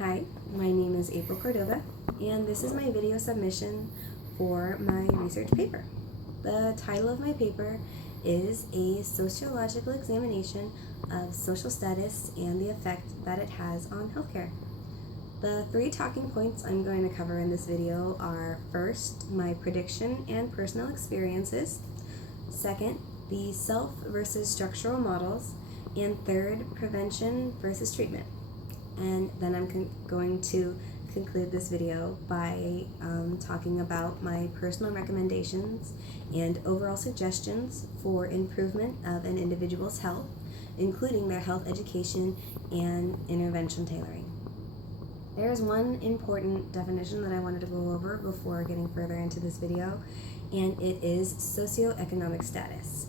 Hi, my name is April Cordova, and this is my video submission for my research paper. The title of my paper is A Sociological Examination of Social Status and the Effect that it has on Healthcare. The three talking points I'm going to cover in this video are: first, my prediction and personal experiences; second, the self versus structural models; and third, prevention versus treatment. And then I'm going to conclude this video by talking about my personal recommendations and overall suggestions for improvement of an individual's health, including their health education and intervention tailoring. There's one important definition that I wanted to go over before getting further into this video, and it is socioeconomic status.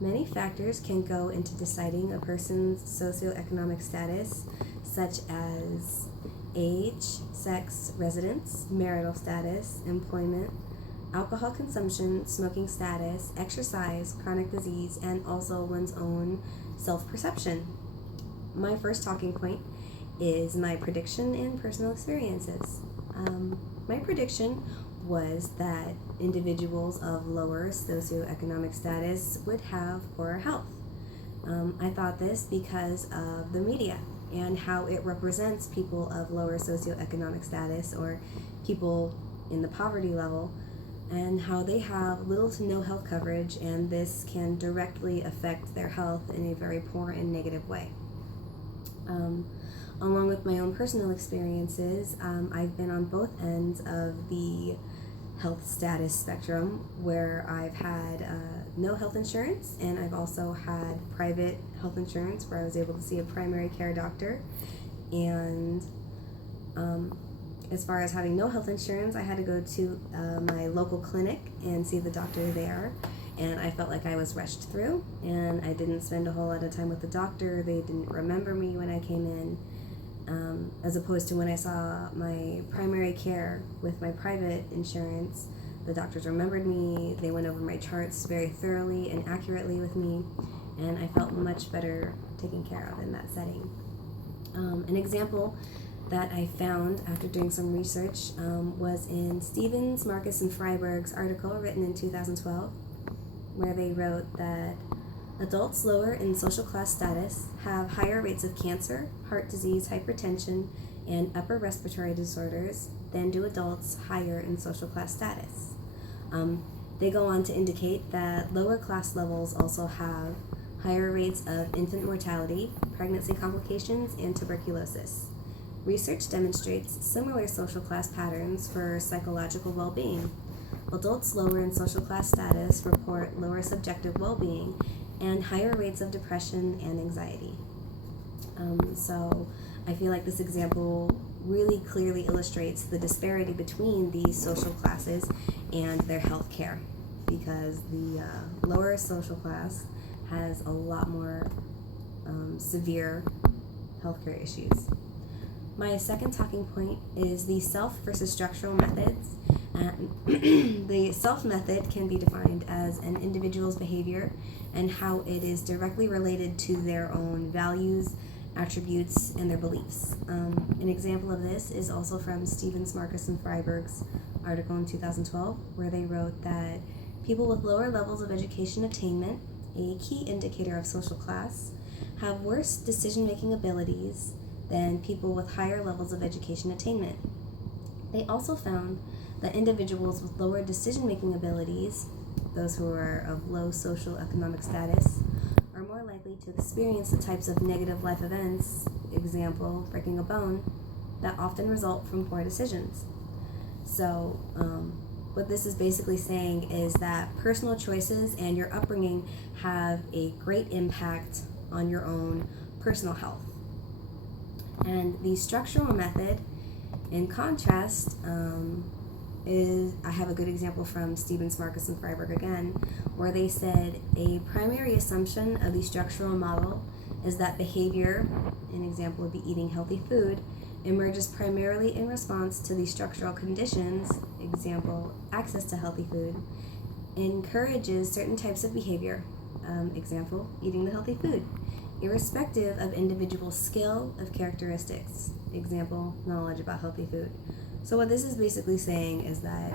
Many factors can go into deciding a person's socioeconomic status, such as age, sex, residence, marital status, employment, alcohol consumption, smoking status, exercise, chronic disease, and also one's own self-perception. My first talking point is my prediction and personal experiences. My prediction was that individuals of lower socioeconomic status would have poorer health. I thought this because of the media and how it represents people of lower socioeconomic status, or people in the poverty level, and how they have little to no health coverage, and this can directly affect their health in a very poor and negative way. Along with my own personal experiences, I've been on both ends of the health status spectrum, where I've had no health insurance, and I've also had private health insurance where I was able to see a primary care doctor. And as far as having no health insurance, I had to go to my local clinic and see the doctor there, and I felt like I was rushed through, and I didn't spend a whole lot of time with the doctor. They didn't remember me when I came in, as opposed to when I saw my primary care with my private insurance. The doctors remembered me, they went over my charts very thoroughly and accurately with me, and I felt much better taken care of in that setting. An example that I found after doing some research was in Stevens, Marcus, and Freiberg's article written in 2012, where they wrote that adults lower in social class status have higher rates of cancer, heart disease, hypertension, and upper respiratory disorders than do adults higher in social class status. They go on to indicate that lower class levels also have higher rates of infant mortality, pregnancy complications, and tuberculosis. Research demonstrates similar social class patterns for psychological well-being. Adults lower in social class status report lower subjective well-being and higher rates of depression and anxiety. So I feel like this example really clearly illustrates the disparity between these social classes and their health care, because the lower social class has a lot more severe healthcare issues. My second talking point is the self versus structural methods. The self method can be defined as an individual's behavior and how it is directly related to their own values, attributes, and their beliefs. An example of this is also from Stevens, Marcus, and Freiberg's article in 2012, where they wrote that people with lower levels of education attainment, a key indicator of social class, have worse decision-making abilities than people with higher levels of education attainment. They also found that individuals with lower decision-making abilities, those who are of low social economic status, are more likely to experience the types of negative life events, example, breaking a bone, that often result from poor decisions. So what this is basically saying is that personal choices and your upbringing have a great impact on your own personal health. And the structural method, in contrast, I have a good example from Stevens, Marcus, and Freiberg again, where they said a primary assumption of the structural model is that behavior, an example would be eating healthy food, emerges primarily in response to the structural conditions, example, access to healthy food, encourages certain types of behavior, example, eating the healthy food, irrespective of individual skill of characteristics. Example, knowledge about healthy food. So what this is basically saying is that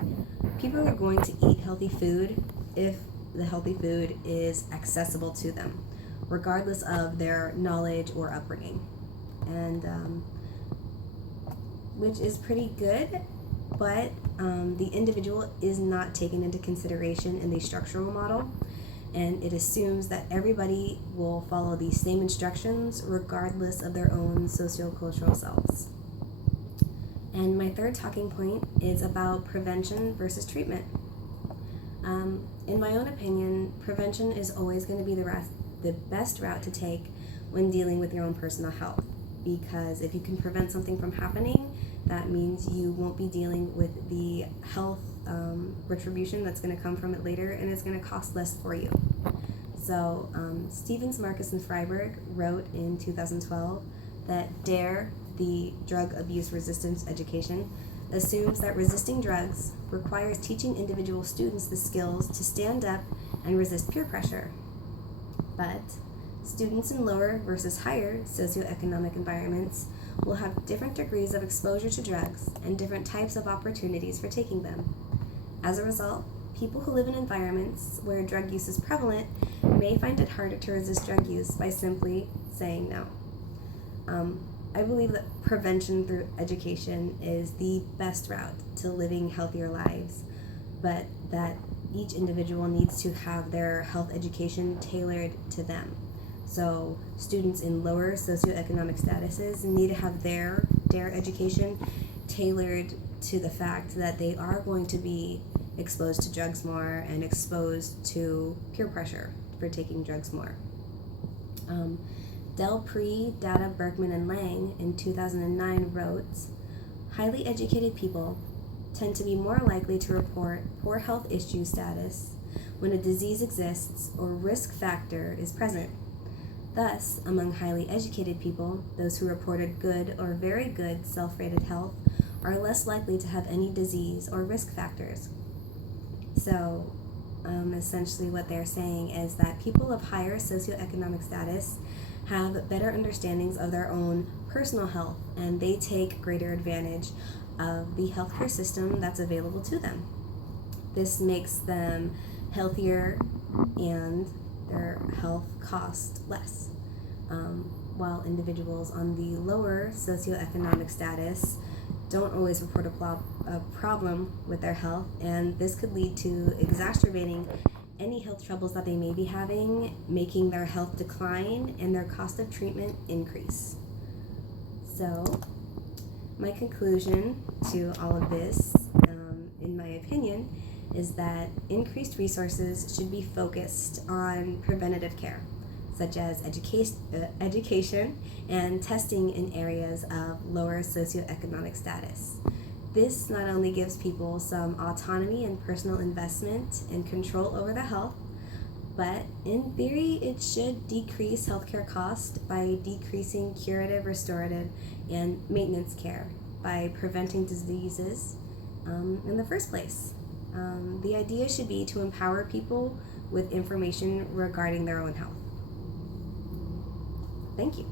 people are going to eat healthy food if the healthy food is accessible to them, regardless of their knowledge or upbringing. And which is pretty good, but the individual is not taken into consideration in the structural model, and it assumes that everybody will follow the same instructions regardless of their own sociocultural selves. And my third talking point is about prevention versus treatment. In my own opinion, prevention is always going to be the best route to take when dealing with your own personal health, because if you can prevent something from happening, that means you won't be dealing with the health retribution that's going to come from it later, and it's going to cost less for you. So Stevens, Marcus, and Freiberg wrote in 2012 that DARE, the Drug Abuse Resistance Education, assumes that resisting drugs requires teaching individual students the skills to stand up and resist peer pressure. But students in lower versus higher socioeconomic environments will have different degrees of exposure to drugs and different types of opportunities for taking them. As a result, people who live in environments where drug use is prevalent may find it harder to resist drug use by simply saying no. I believe that prevention through education is the best route to living healthier lives, but that each individual needs to have their health education tailored to them. So students in lower socioeconomic statuses need to have their DARE education tailored to the fact that they are going to be exposed to drugs more and exposed to peer pressure for taking drugs more. Del Pre, Data, Bergman, and Lang in 2009 wrote, highly educated people tend to be more likely to report poor health issue status when a disease exists or risk factor is present. Thus, among highly educated people, those who reported good or very good self-rated health are less likely to have any disease or risk factors. So, essentially what they're saying is that people of higher socioeconomic status have better understandings of their own personal health, and they take greater advantage of the healthcare system that's available to them. This makes them healthier and their health cost less. While individuals on the lower socioeconomic status don't always report a problem with their health, and this could lead to exacerbating any health troubles that they may be having, making their health decline and their cost of treatment increase. So, my conclusion to all of this, in my opinion, is that increased resources should be focused on preventative care, such as education and testing in areas of lower socioeconomic status. This not only gives people some autonomy and personal investment and control over their health, but in theory it should decrease healthcare costs by decreasing curative, restorative, and maintenance care by preventing diseases in the first place. The idea should be to empower people with information regarding their own health. Thank you.